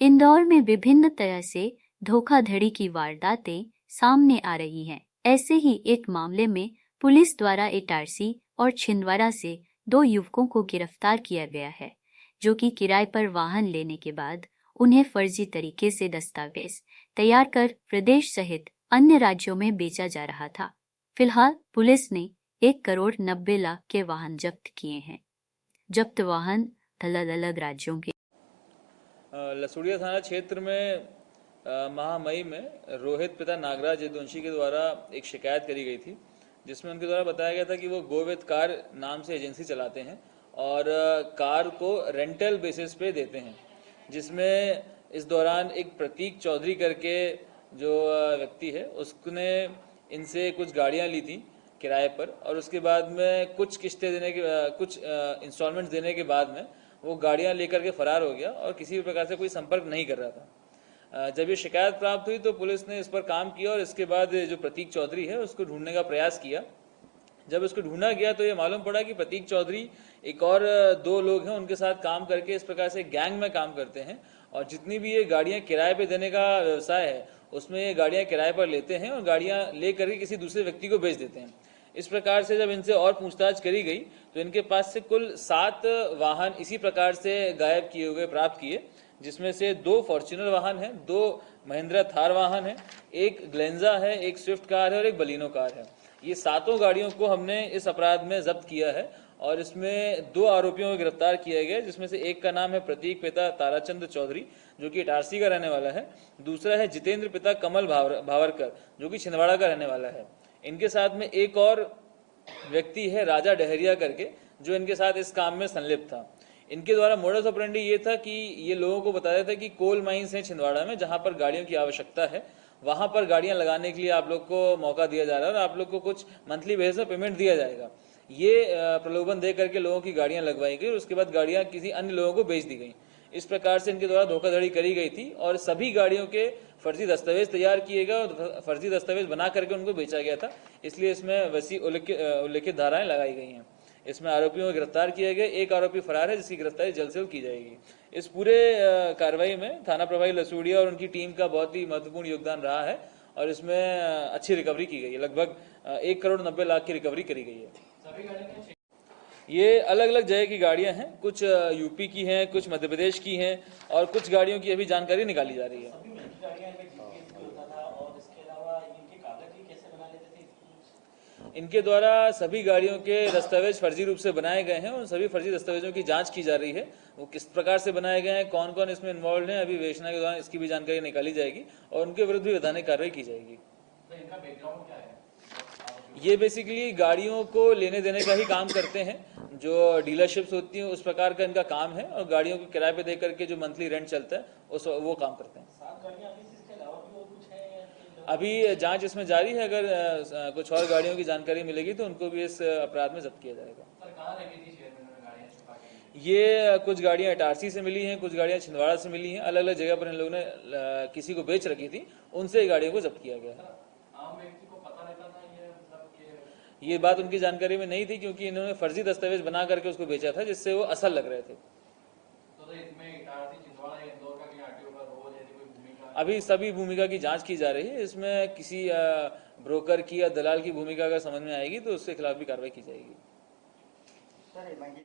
इंदौर में विभिन्न तरह से धोखाधड़ी की वारदातें सामने आ रही हैं। ऐसे ही एक मामले में पुलिस द्वारा इटारसी और छिंदवाड़ा से 2 युवकों को गिरफ्तार किया गया है, जो कि किराए पर वाहन लेने के बाद उन्हें फर्जी तरीके से दस्तावेज तैयार कर प्रदेश सहित अन्य राज्यों में बेचा जा रहा था। फिलहाल पुलिस ने 1,90,00,000 के वाहन जब्त किए हैं। जब्त वाहन अलग-अलग राज्यों के लसूड़िया थाना क्षेत्र में माह मई में रोहित पिता नागराज यदुवंशी के द्वारा एक शिकायत करी गई थी, जिसमें उनके द्वारा बताया गया था कि वो गोविंद कार नाम से एजेंसी चलाते हैं और कार को रेंटल बेसिस पे देते हैं, जिसमें इस दौरान एक प्रतीक चौधरी करके जो व्यक्ति है उसने इनसे कुछ गाड़ियां ली थी किराए पर, और उसके बाद में कुछ किस्तें देने के कुछ इंस्टॉलमेंट्स देने के बाद में वो गाड़ियां लेकर के फरार हो गया और किसी भी प्रकार से कोई संपर्क नहीं कर रहा था। जब ये शिकायत प्राप्त हुई तो पुलिस ने इस पर काम किया और इसके बाद जो प्रतीक चौधरी है उसको ढूंढने का प्रयास किया। जब उसको ढूंढा गया तो ये मालूम पड़ा कि प्रतीक चौधरी एक और 2 लोग हैं, उनके साथ काम करके इस प्रकार से गैंग में काम करते हैं, और जितनी भी ये गाड़ियां किराए पे देने का व्यवसाय है उसमें ये गाड़ियां किराए पर लेते हैं और गाड़ियां ले करके किसी दूसरे व्यक्ति को बेच देते हैं। इस प्रकार से जब इनसे और पूछताछ करी गई तो इनके पास से कुल 7 वाहन इसी प्रकार से गायब किए हुए प्राप्त किए, जिसमें से 2 फॉर्च्यूनर वाहन हैं, 2 महिंद्रा थार वाहन है, एक ग्लेंजा है, एक स्विफ्ट कार है और एक बलिनो कार है। ये 7 गाड़ियों को हमने इस अपराध में जब्त किया है और इसमें 2 आरोपियों को गिरफ्तार किया गया, जिसमें से एक का नाम है प्रतीक पिता ताराचंद चौधरी जो कि इटारसी का रहने वाला है, दूसरा है जितेंद्र पिता कमल भावरकर जो कि छिंदवाड़ा का रहने वाला है। इनके साथ में एक और व्यक्ति है राजा डहरिया करके, जो इनके साथ इस काम में संलिप्त था। इनके द्वारा मोडस ऑपरेंडी ये था कि ये लोगों को बताया था कि कोल माइंस हैं छिंदवाड़ा में जहां पर गाड़ियों की आवश्यकता है, वहां पर गाड़ियां लगाने के लिए आप लोग को मौका दिया जा रहा है और आप लोग को कुछ मंथली बेसिस पे पेमेंट दिया जाएगा। ये प्रलोभन दे करके लोगों की गाड़ियां लगवाई गई और उसके बाद गाड़ियां किसी अन्य लोगों को बेच दी गई। इस प्रकार से इनके द्वारा धोखाधड़ी करी गई थी और सभी गाड़ियों के फर्जी दस्तावेज तैयार किए गए और फर्जी दस्तावेज बना करके उनको बेचा गया था, इसलिए इसमें वैसी उल्लिखित धाराएं लगाई गई हैं। इसमें आरोपियों को गिरफ्तार किया गया, एक आरोपी फरार है जिसकी गिरफ्तारी जल्द से जल्द की जाएगी। इस पूरे कार्रवाई में थाना प्रभारी लसूड़िया और उनकी टीम का बहुत ही महत्वपूर्ण योगदान रहा है और इसमें अच्छी रिकवरी की गई है। लगभग 1,90,00,000 की रिकवरी करी गई है। ये अलग अलग जगह की गाड़ियां हैं, कुछ यूपी की हैं, कुछ मध्य प्रदेश की हैं और कुछ गाड़ियों की अभी जानकारी निकाली जा रही है। इनके द्वारा सभी गाड़ियों के दस्तावेज फर्जी रूप से बनाए गए हैं और सभी फर्जी दस्तावेजों की जांच की जा रही है। वो किस प्रकार से बनाए गए हैं, कौन कौन इसमें इन्वॉल्व है, अभी विवेचना के दौरान इसकी भी जानकारी निकाली जाएगी और उनके विरुद्ध भी वैधानिक कार्रवाई की जाएगी। तो इनका बैकग्राउंड क्या है? ये बेसिकली गाड़ियों को लेने देने का ही काम करते हैं, जो डीलरशिप्स होती हैं उस प्रकार का इनका काम है और गाड़ियों को किराए पे दे करके जो मंथली रेंट चलता है वो काम करते हैं। अभी जांच इसमें जारी है, अगर कुछ और गाड़ियों की जानकारी मिलेगी तो उनको भी इस अपराध में जब्त किया जाएगा। ये कुछ गाड़ियां इटारसी से मिली हैं, कुछ गाड़ियां छिंदवाड़ा से मिली हैं, अलग अलग जगह पर इन लोगों ने किसी को बेच रखी थी, उनसे गाड़ियों को जब्त किया गया। ये बात उनकी जानकारी में नहीं थी क्योंकि इन्होंने फर्जी दस्तावेज बना करके उसको बेचा था जिससे वो असल लग रहे थे। अभी सभी भूमिका की जांच की जा रही है, इसमें किसी ब्रोकर की या दलाल की भूमिका अगर समझ में आएगी तो उसके खिलाफ भी कार्रवाई की जाएगी।